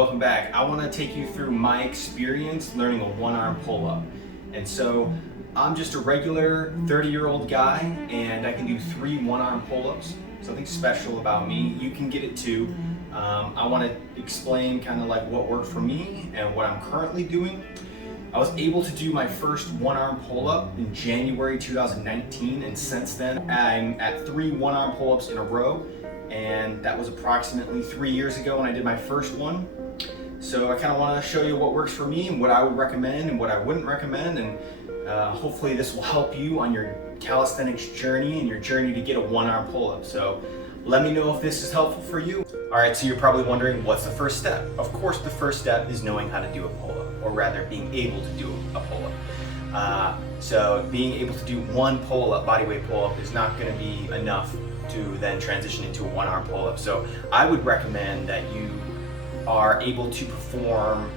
welcome back. I want to take you through my experience learning a one-arm pull-up. And so I'm just a regular 30-year-old guy and I can do 3 one-arm pull-ups. Something special about me. You can get it too. I want to explain kind of like what worked for me and what I'm currently doing. I was able to do my first one-arm pull-up in January 2019, and since then I'm at 3 one-arm pull-ups in a row, and that was approximately 3 years ago when I did my first one. So I kind of want to show you what works for me and what I would recommend and what I wouldn't recommend, and hopefully this will help you on your calisthenics journey and your journey to get a one-arm pull-up. So let me know if this is helpful for you. Alright, so you're probably wondering, what's the first step? Of course the first step is knowing how to do a pull-up, or rather being able to do a pull-up. So being able to do one pull-up, bodyweight pull-up, is not going to be enough to then transition into a one-arm pull-up. So I would recommend that you are able to perform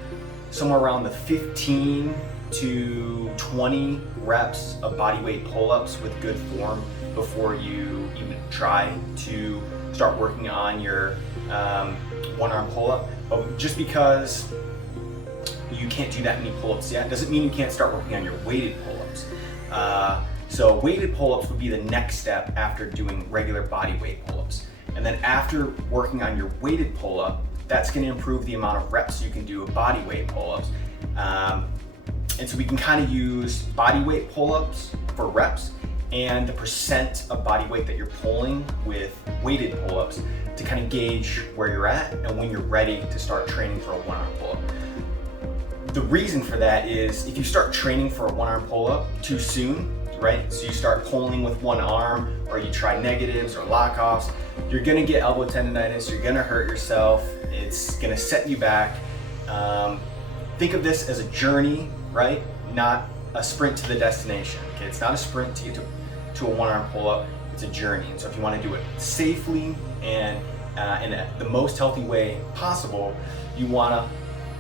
somewhere around the 15 to 20 reps of bodyweight pull-ups with good form before you even try to start working on your one-arm pull-up. But just because you can't do that many pull-ups yet doesn't mean you can't start working on your weighted pull-ups. So weighted pull-ups would be the next step after doing regular body weight pull-ups. And then after working on your weighted pull-up, that's going to improve the amount of reps you can do of body weight pull-ups. And so we can kind of use body weight pull-ups for reps and the percent of body weight that you're pulling with weighted pull-ups to kind of gauge where you're at and when you're ready to start training for a one-arm pull-up. The reason for that is if you start training for a one-arm pull-up too soon, right? So you start pulling with one arm, or you try negatives or lock-offs, you're gonna get elbow tendonitis, you're gonna hurt yourself, it's gonna set you back. Think of this as a journey, right? Not a sprint to the destination. Okay, it's not a sprint to get to a one-arm pull-up, it's a journey. And so if you want to do it safely and in the most healthy way possible, you want to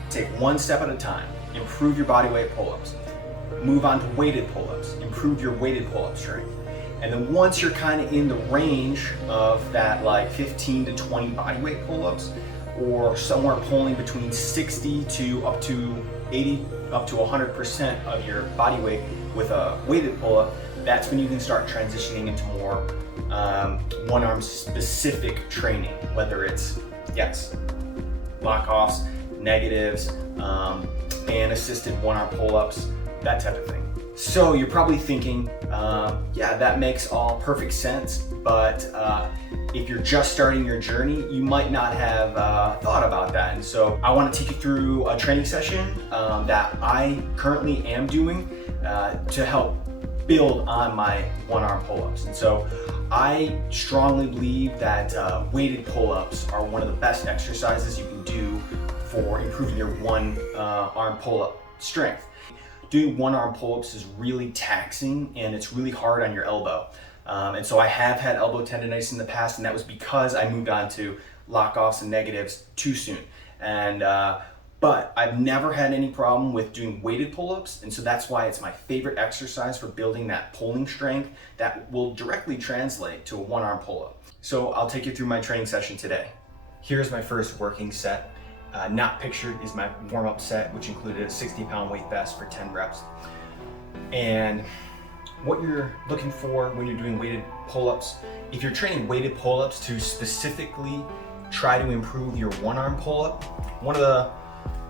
take one step at a time. Improve your body weight pull-ups. Move on to weighted pull-ups. Improve your weighted pull-up strength. And then once you're kind of in the range of that like 15 to 20 body weight pull-ups, or somewhere pulling between 60 to up to 80 up to 100% of your body weight with a weighted pull-up, that's when you can start transitioning into more one-arm specific training, whether it's, yes, lock-offs, negatives, and assisted one-arm pull-ups, that type of thing. So you're probably thinking, yeah, that makes all perfect sense, but if you're just starting your journey, you might not have thought about that. And so I want to take you through a training session that I currently am doing to help build on my one-arm pull-ups. And so I strongly believe that weighted pull-ups are one of the best exercises you can do for improving your one-arm pull-up strength. Doing one-arm pull-ups is really taxing and it's really hard on your elbow. And so I have had elbow tendonitis in the past, and that was because I moved on to lock-offs and negatives too soon. And but I've never had any problem with doing weighted pull-ups, and so that's why it's my favorite exercise for building that pulling strength that will directly translate to a one-arm pull-up. So I'll take you through my training session today. Here's my first working set. Not pictured is my warm-up set, which included a 60-pound weight vest for 10 reps. And what you're looking for when you're doing weighted pull-ups, if you're training weighted pull-ups to specifically try to improve your one-arm pull-up, one of the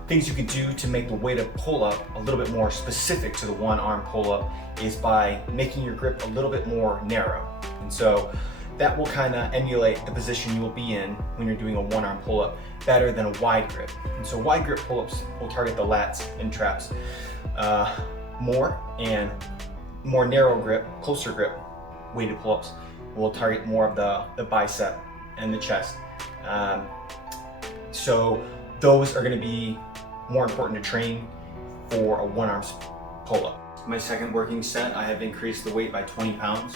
things you could do to make the weighted pull-up a little bit more specific to the one-arm pull-up is by making your grip a little bit more narrow. And so that will kind of emulate the position you will be in when you're doing a one-arm pull-up better than a wide grip. And so wide grip pull-ups will target the lats and traps more, and more narrow grip, closer grip weighted pull-ups will target more of the bicep and the chest. So those are going to be more important to train for a one-arm pull-up. My second working set, I have increased the weight by 20 pounds.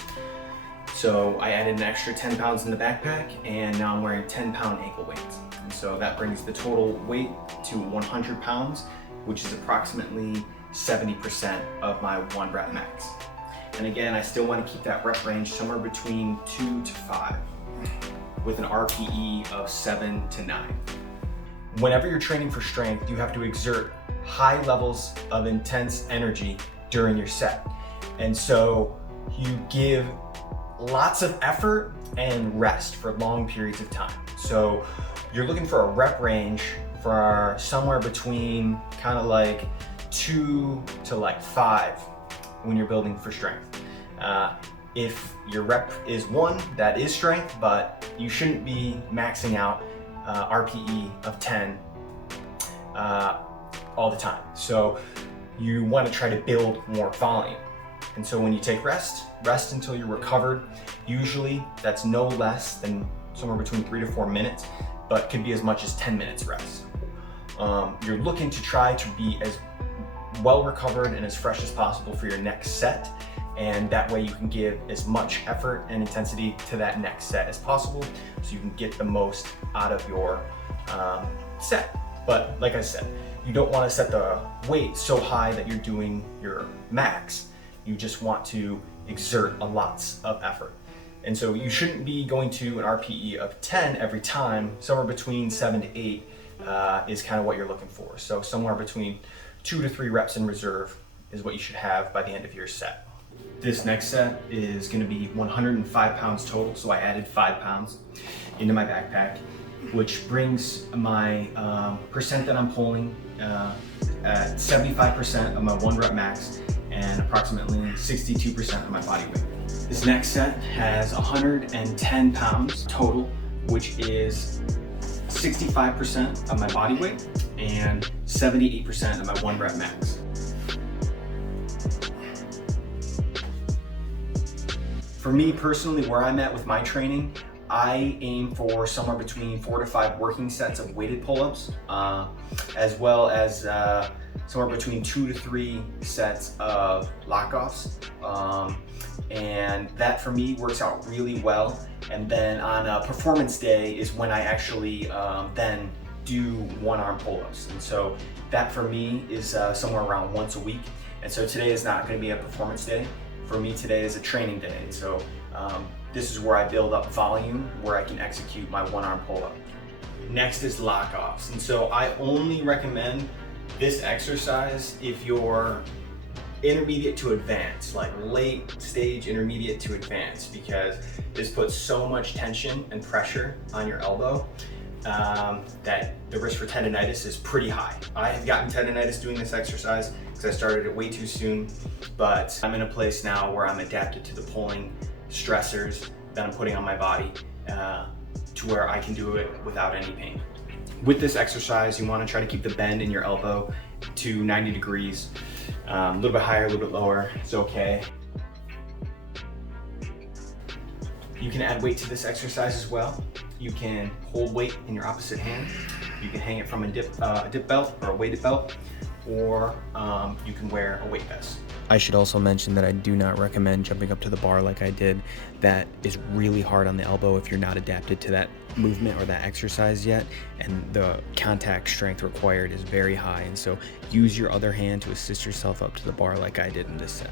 So I added an extra 10 pounds in the backpack, and now I'm wearing 10-pound ankle weights. And so that brings the total weight to 100 pounds, which is approximately 70% of my 1 rep max. And again, I still want to keep that rep range somewhere between 2 to 5 with an RPE of 7 to 9. Whenever you're training for strength, you have to exert high levels of intense energy during your set. And so you give lots of effort and rest for long periods of time. So you're looking for a rep range for somewhere between kind of like 2 to like 5 when you're building for strength. If your rep is 1, that is strength, but you shouldn't be maxing out RPE of 10 all the time. So you want to try to build more volume. And so when you take rest until you're recovered. Usually that's no less than somewhere between 3 to 4 minutes, but could be as much as 10 minutes rest. You're looking to try to be as well recovered and as fresh as possible for your next set. And that way you can give as much effort and intensity to that next set as possible so you can get the most out of your set. But like I said, you don't want to set the weight so high that you're doing your max. You just want to exert a lots of effort. And so you shouldn't be going to an RPE of 10 every time. Somewhere between 7 to 8 is kind of what you're looking for. So somewhere between 2 to 3 reps in reserve is what you should have by the end of your set. This next set is going to be 105 pounds total, so I added 5 pounds into my backpack, which brings my percent that I'm pulling at 75% of my 1 rep max and approximately 62% of my body weight. This next set has 110 pounds total, which is 65% of my body weight and 78% of my 1 rep max. For me personally, where I'm at with my training, I aim for somewhere between 4 to 5 working sets of weighted pull-ups, as well as somewhere between 2 to 3 sets of lock-offs. And that for me works out really well. And then on a performance day is when I actually then do 1-arm pull-ups. And so that for me is somewhere around once a week. And so today is not going to be a performance day. For me today is a training day. And so this is where I build up volume, where I can execute my 1-arm pull-up. Next is lock-offs. And so I only recommend this exercise if you're intermediate to advanced, like late stage intermediate to advanced, because this puts so much tension and pressure on your elbow that the risk for tendonitis is pretty high. I have gotten tendonitis doing this exercise because I started it way too soon, but I'm in a place now where I'm adapted to the pulling stressors that I'm putting on my body to where I can do it without any pain. With this exercise, you want to try to keep the bend in your elbow to 90 degrees. A little bit higher, a little bit lower, it's okay. You can add weight to this exercise as well. You can hold weight in your opposite hand. You can hang it from a dip belt or a weighted belt, or you can wear a weight vest. I should also mention that I do not recommend jumping up to the bar like I did. That is really hard on the elbow if you're not adapted to that movement or that exercise yet, and the contact strength required is very high, and so use your other hand to assist yourself up to the bar like I did in this set.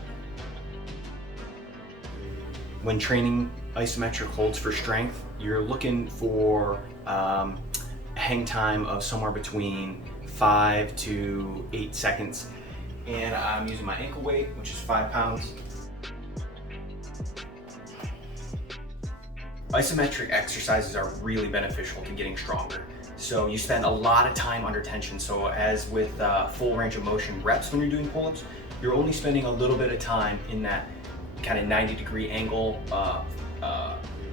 When training isometric holds for strength, you're looking for hang time of somewhere between 5 to 8 seconds. And I'm using my ankle weight, which is 5 pounds. Isometric exercises are really beneficial to getting stronger. So you spend a lot of time under tension. So as with full range of motion reps when you're doing pull-ups, you're only spending a little bit of time in that kind of 90-degree angle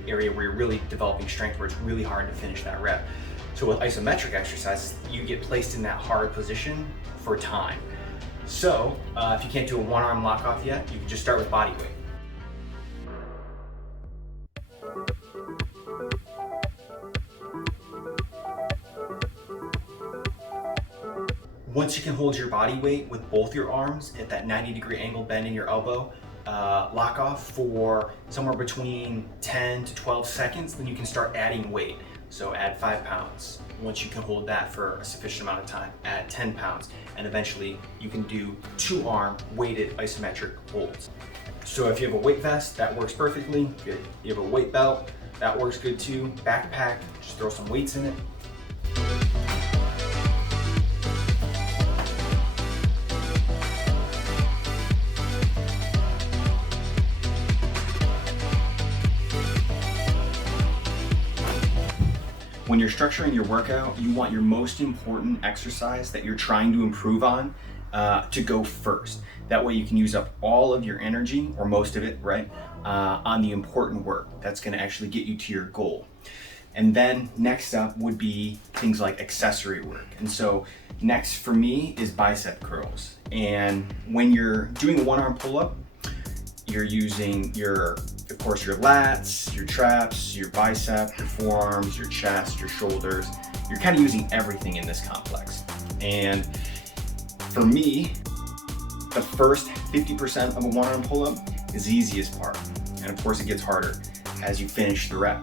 area where you're really developing strength, where it's really hard to finish that rep. So with isometric exercises, you get placed in that hard position for time. So if you can't do a 1-arm lock-off yet, you can just start with body weight. Once you can hold your body weight with both your arms at that 90-degree angle bend in your elbow, lock off for somewhere between 10 to 12 seconds, then you can start adding weight. So add 5 pounds. Once you can hold that for a sufficient amount of time, add 10 pounds, and eventually you can do 2-arm weighted isometric holds. So if you have a weight vest, that works perfectly. If you have a weight belt, that works good too. Backpack, just throw some weights in it. you're structuring your workout, you want your most important exercise that you're trying to improve on to go first. That way you can use up all of your energy, or most of it, right, on the important work that's going to actually get you to your goal. And then next up would be things like accessory work. And so next for me is bicep curls. And when you're doing a one arm pull up, you're using of course, your lats, your traps, your bicep, your forearms, your chest, your shoulders. You're kind of using everything in this complex. And for me, the first 50% of a one arm pull up is the easiest part. And of course, it gets harder as you finish the rep.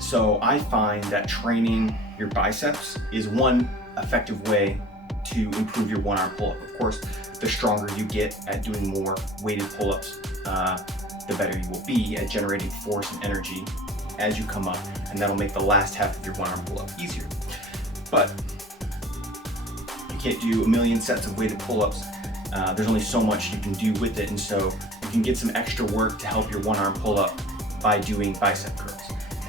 So I find that training your biceps is one effective way to improve your one arm pull up. Of course, the stronger you get at doing more weighted pull ups, the better you will be at generating force and energy as you come up, and that'll make the last half of your one arm pull up easier. But you can't do a million sets of weighted pull ups. There's only so much you can do with it, and so you can get some extra work to help your one arm pull up by doing bicep curls.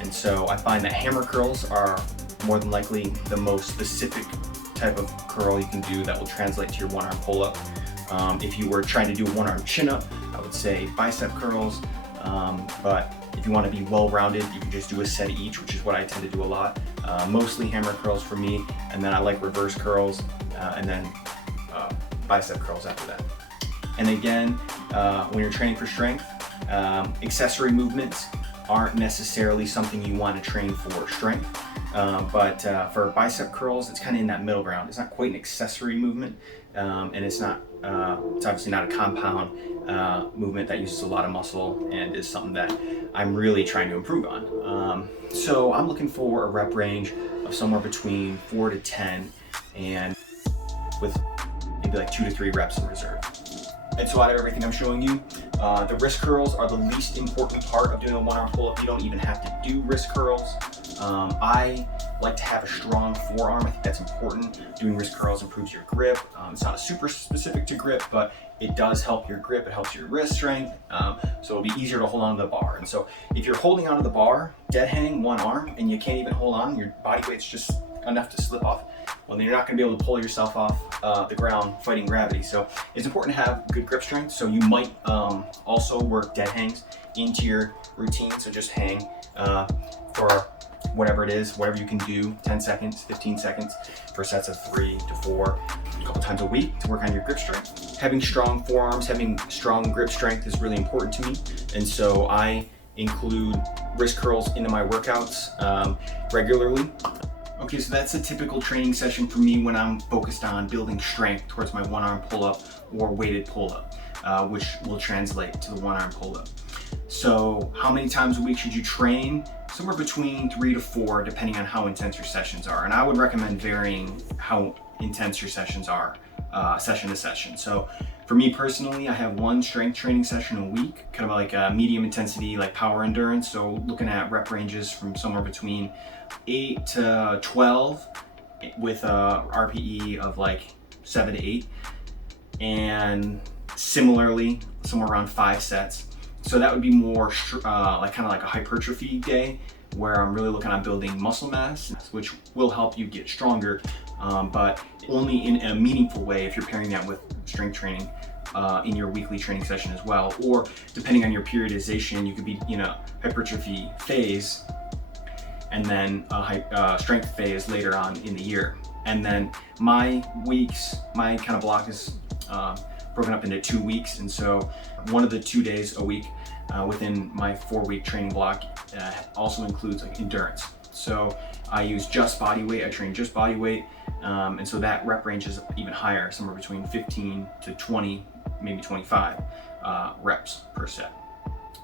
And so I find that hammer curls are more than likely the most specific type of curl you can do that will translate to your one arm pull up. If you were trying to do a one arm chin up, I would say bicep curls. But if you want to be well rounded, you can just do a set each, which is what I tend to do a lot. Mostly hammer curls for me, and then I like reverse curls, and then bicep curls after that. And again, when you're training for strength, accessory movements aren't necessarily something you want to train for strength, but for bicep curls, it's kind of in that middle ground. It's not quite an accessory movement, and it's obviously not a compound movement that uses a lot of muscle and is something that I'm really trying to improve on. So I'm looking for a rep range of somewhere between 4 to 10, and with maybe like 2 to 3 reps in reserve. And so out of everything I'm showing you, the wrist curls are the least important part of doing a one arm pull up. You don't even have to do wrist curls. I like to have a strong forearm. I think that's important. Doing wrist curls improves your grip. It's not super specific to grip, but it does help your grip. It helps your wrist strength. So it'll be easier to hold on to the bar. And so if you're holding onto the bar, dead hang one arm, and you can't even hold on, your body weight's just enough to slip off, well, then you're not going to be able to pull yourself off the ground fighting gravity. So it's important to have good grip strength. So you might also work dead hangs into your routine. So just hang for whatever it is, whatever you can do, 10 seconds, 15 seconds for sets of 3 to 4, a couple times a week to work on your grip strength. Having strong forearms, having strong grip strength is really important to me. And so I include wrist curls into my workouts regularly. Okay, so that's a typical training session for me when I'm focused on building strength towards my one arm pull up or weighted pull up, which will translate to the one arm pull up. So how many times a week should you train? Somewhere between 3 to 4, depending on how intense your sessions are. And I would recommend varying how intense your sessions are, session to session. So for me personally, I have one strength training session a week, kind of like a medium intensity, like power endurance. So looking at rep ranges from somewhere between 8 to 12 with a RPE of like 7 to 8. And similarly, somewhere around 5 sets. So that would be more like kind of like a hypertrophy day where I'm really looking on building muscle mass, which will help you get stronger, but only in a meaningful way if you're pairing that with strength training in your weekly training session as well. Or depending on your periodization, you could be in a hypertrophy phase and then a strength phase later on in the year. And then my kind of block is broken up into 2 weeks, and so one of the 2 days a week within my 4-week training block also includes like endurance. So I use just body weight. I train just body weight, and so that rep range is even higher, somewhere between 15 to 20, maybe 25 reps per set.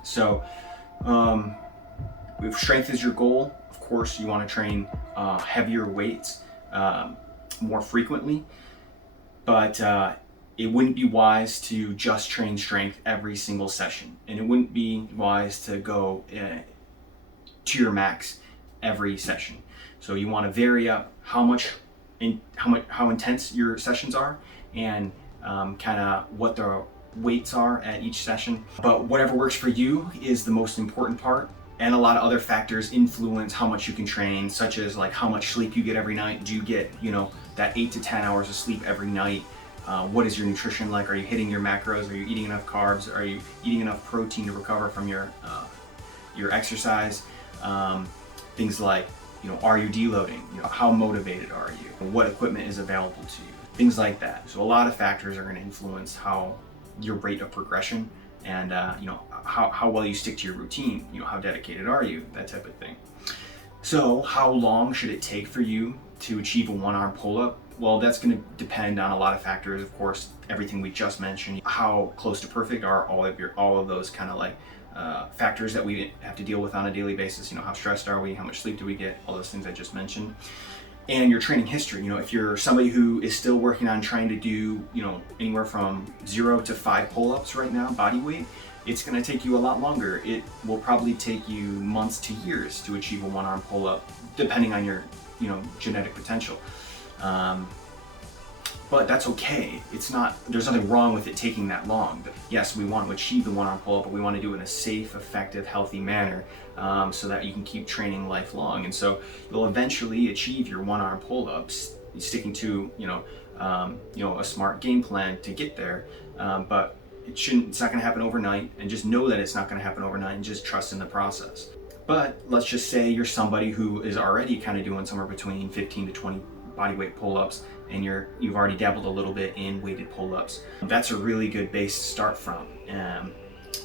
So if strength is your goal, of course you want to train heavier weights more frequently, but it wouldn't be wise to just train strength every single session, and it wouldn't be wise to go to your max every session. So you want to vary up how intense your sessions are, and kind of what the weights are at each session. But whatever works for you is the most important part. And a lot of other factors influence how much you can train, such as like how much sleep you get every night. Do you get, that 8 to 10 hours of sleep every night? What is your nutrition like? Are you hitting your macros? Are you eating enough carbs? Are you eating enough protein to recover from your exercise? Things like, are you deloading? How motivated are you? What equipment is available to you? Things like that. So a lot of factors are going to influence how your rate of progression and how well you stick to your routine. How dedicated are you? That type of thing. So how long should it take for you to achieve a one-arm pull-up? Well, that's going to depend on a lot of factors. Of course, everything we just mentioned. How close to perfect are all of those kind of like factors that we have to deal with on a daily basis. How stressed are we? How much sleep do we get? All those things I just mentioned. And your training history. If you're somebody who is still working on trying to do, anywhere from 0 to 5 pull-ups right now, body weight, it's going to take you a lot longer. It will probably take you months to years to achieve a one-arm pull-up, depending on your, genetic potential. But that's okay. There's nothing wrong with it taking that long. Yes, we want to achieve the one-arm pull-up, but we want to do it in a safe, effective, healthy manner, so that you can keep training lifelong. And so you'll eventually achieve your one-arm pull-ups, sticking to, a smart game plan to get there. But it's not going to happen overnight, and just know that it's not going to happen overnight and just trust in the process. But let's just say you're somebody who is already kind of doing somewhere between 15 to 20 bodyweight pull-ups, and you've already dabbled a little bit in weighted pull-ups. That's a really good base to start from.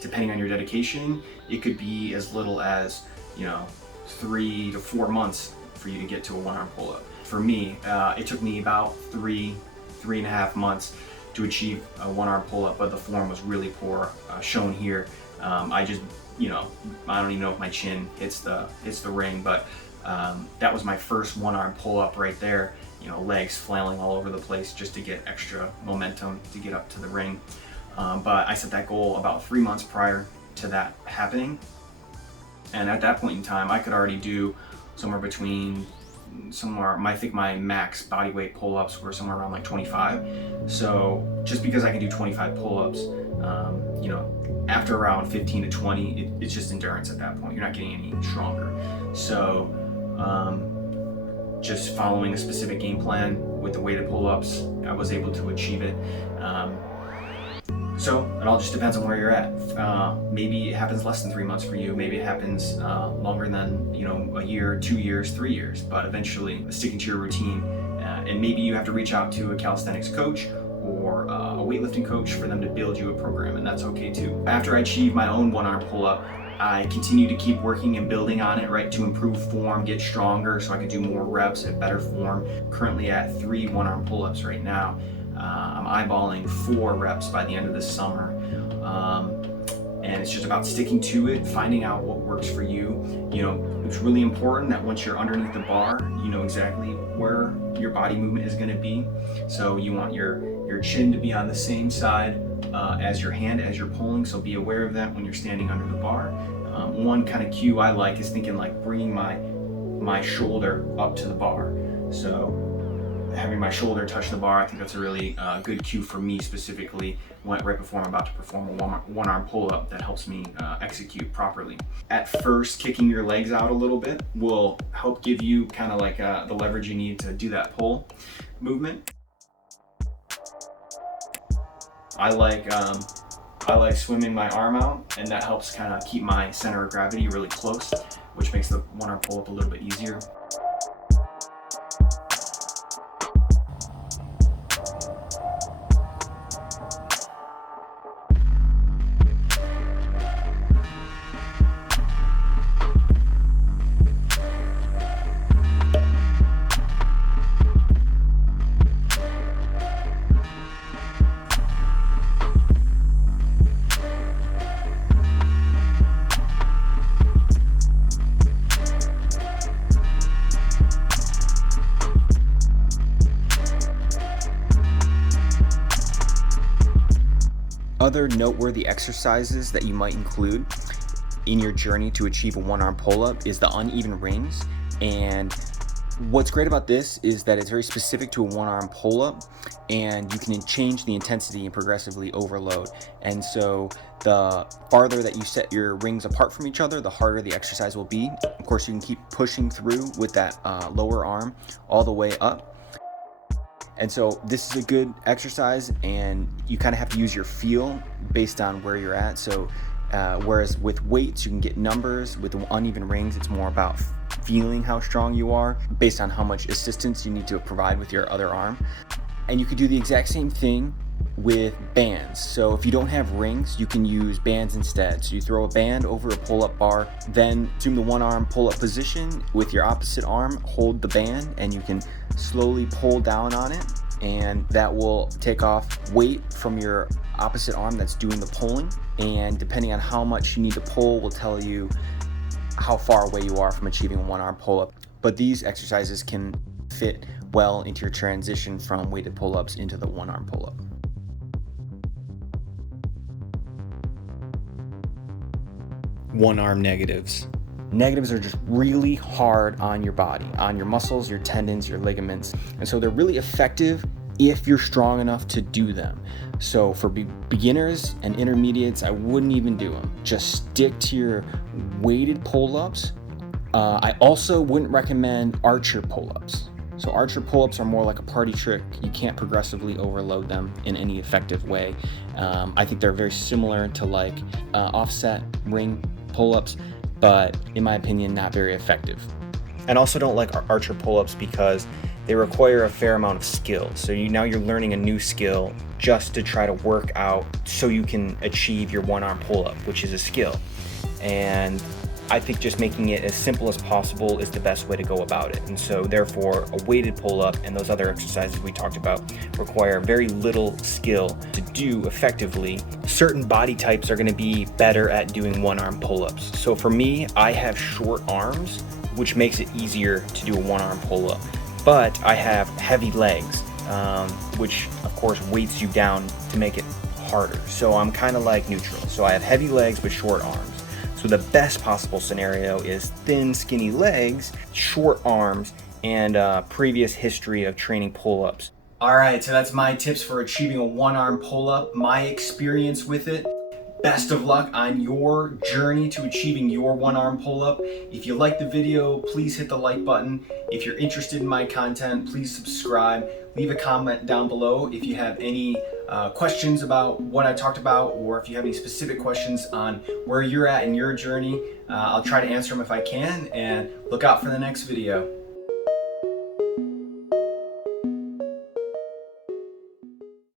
Depending on your dedication, it could be as little as 3 to 4 months for you to get to a one-arm pull-up. For me, it took me about 3.5 months to achieve a one-arm pull-up, but the form was really poor, shown here. I just, I don't even know if my chin hits the ring, but that was my first one-arm pull-up right there. Legs flailing all over the place just to get extra momentum to get up to the ring. But I set that goal about 3 months prior to that happening. And at that point in time, I could already do I think my max body weight pull-ups were somewhere around like 25. So just because I can do 25 pull-ups, after around 15 to 20, it's just endurance at that point. You're not getting any stronger. So just following a specific game plan with the weighted pull-ups, I was able to achieve it. So it all just depends on where you're at. Maybe it happens less than 3 months for you. Maybe it happens longer than a year, 2 years, 3 years. But eventually, sticking to your routine, and maybe you have to reach out to a calisthenics coach or a weightlifting coach for them to build you a program, and that's okay too. After I achieved my own one-arm pull-up, I continue to keep working and building on it, right, to improve form, get stronger, so I can do more reps at better form. Currently at 3 one-arm pull-ups right now. I'm eyeballing 4 reps by the end of this summer. And it's just about sticking to it, finding out what works for you. It's really important that once you're underneath the bar, you know exactly where your body movement is going to be. So you want your chin to be on the same side as your hand as you're pulling, so be aware of that when you're standing under the bar. One kind of cue I like is thinking like bringing my shoulder up to the bar. So having my shoulder touch the bar, I think that's a really good cue for me specifically right before I'm about to perform a one-arm pull-up that helps me execute properly. At first, kicking your legs out a little bit will help give you kind of like the leverage you need to do that pull movement. I like swimming my arm out, and that helps kind of keep my center of gravity really close, which makes the one-arm pull-up a little bit easier. Other noteworthy exercises that you might include in your journey to achieve a one-arm pull-up is the uneven rings and What's great about this is that it's very specific to a one-arm pull-up, and you can change the intensity and progressively overload. And so the farther that you set your rings apart from each other, the harder the exercise will be. Of course, you can keep pushing through with that lower arm all the way up. And so this is a good exercise, and you kind of have to use your feel based on where you're at. So whereas with weights, you can get numbers. With uneven rings, it's more about feeling how strong you are based on how much assistance you need to provide with your other arm. And you could do the exact same thing with bands. So if you don't have rings, you can use bands instead. So you throw a band over a pull-up bar, then assume the one arm pull-up position with your opposite arm, hold the band, and you can slowly pull down on it, and that will take off weight from your opposite arm that's doing the pulling. And depending on how much you need to pull will tell you how far away you are from achieving a one arm pull-up. But these exercises can fit well into your transition from weighted pull-ups into the one arm pull-up. One arm negatives. Negatives are just really hard on your body, on your muscles, your tendons, your ligaments. And so they're really effective if you're strong enough to do them. So for beginners and intermediates, I wouldn't even do them. Just stick to your weighted pull-ups. I also wouldn't recommend archer pull-ups. So archer pull-ups are more like a party trick. You can't progressively overload them in any effective way. I think they're very similar to like offset ring pull-ups, but in my opinion, not very effective. And also don't like archer pull-ups because they require a fair amount of skill. So now you're learning a new skill just to try to work out so you can achieve your one arm pull-up, which is a skill. And I think just making it as simple as possible is the best way to go about it. And so therefore, a weighted pull-up and those other exercises we talked about require very little skill to do effectively. Certain body types are gonna be better at doing one arm pull-ups. So for me, I have short arms, which makes it easier to do a one arm pull-up. But I have heavy legs, which of course weights you down to make it harder. So I'm kind of like neutral. So I have heavy legs but short arms. So the best possible scenario is thin, skinny legs, short arms, and previous history of training pull-ups. All right, so that's my tips for achieving a one arm pull-up, my experience with it. Best of luck on your journey to achieving your one arm pull-up. If you like the video, please hit the like button. If you're interested in my content, please subscribe. Leave a comment down below if you have any questions about what I talked about, or if you have any specific questions on where you're at in your journey. I'll try to answer them if I can, and look out for the next video.